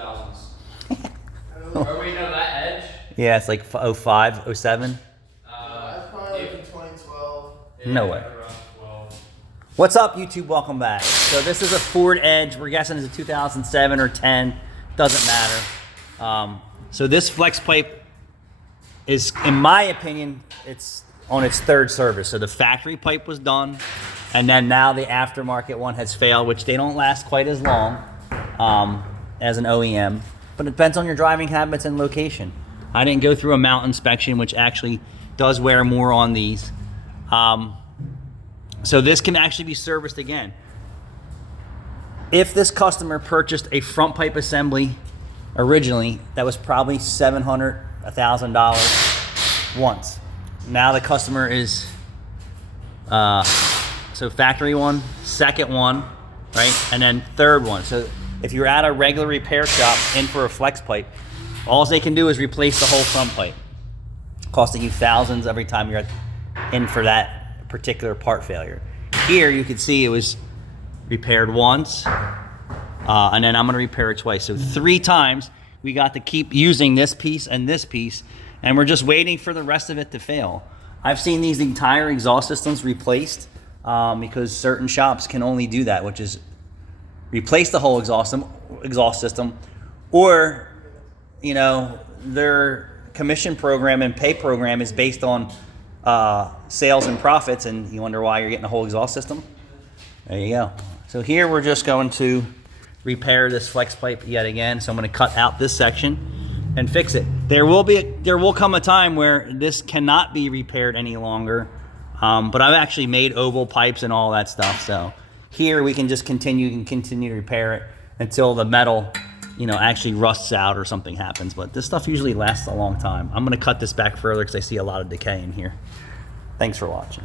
2000s. Or wait, no, that Edge? Yeah, it's like 05, 07. That's probably like in 2012. No way. Around 12. What's up, YouTube? Welcome back. So this is a Ford Edge. We're guessing it's a 2007 or 10. Doesn't matter. So this flex pipe is, in my opinion, it's on its third service. So the factory pipe was done, and then now the aftermarket one has failed, which they don't last quite as long as an OEM. But it depends on your driving habits and location. I didn't go through a mount inspection, which actually does wear more on these. So this can actually be serviced again. If this customer purchased a front pipe assembly originally, that was probably $700, $1,000 once. Now the customer is, so factory one, second one, right? And then third one. So if you're at a regular repair shop in for a flex pipe, all they can do is replace the whole front pipe, costing you thousands every time you're in for that particular part failure. Here you can see it was repaired once, and then I'm gonna repair it twice. So 3 times we got to keep using this piece, and we're just waiting for the rest of it to fail. I've seen these entire exhaust systems replaced because certain shops can only do that, which is replace the whole exhaust system, or their commission program and pay program is based on sales and profits, and you wonder why you're getting a whole exhaust system. There you go. So here we're just going to repair this flex pipe yet again. So I'm going to cut out this section and fix it. There will come a time where this cannot be repaired any longer, but I've actually made oval pipes and all that stuff. So here we can just continue to repair it until the metal actually rusts out or something happens. But this stuff usually lasts a long time. I'm going to cut this back further because I see a lot of decay in here. Thanks for watching.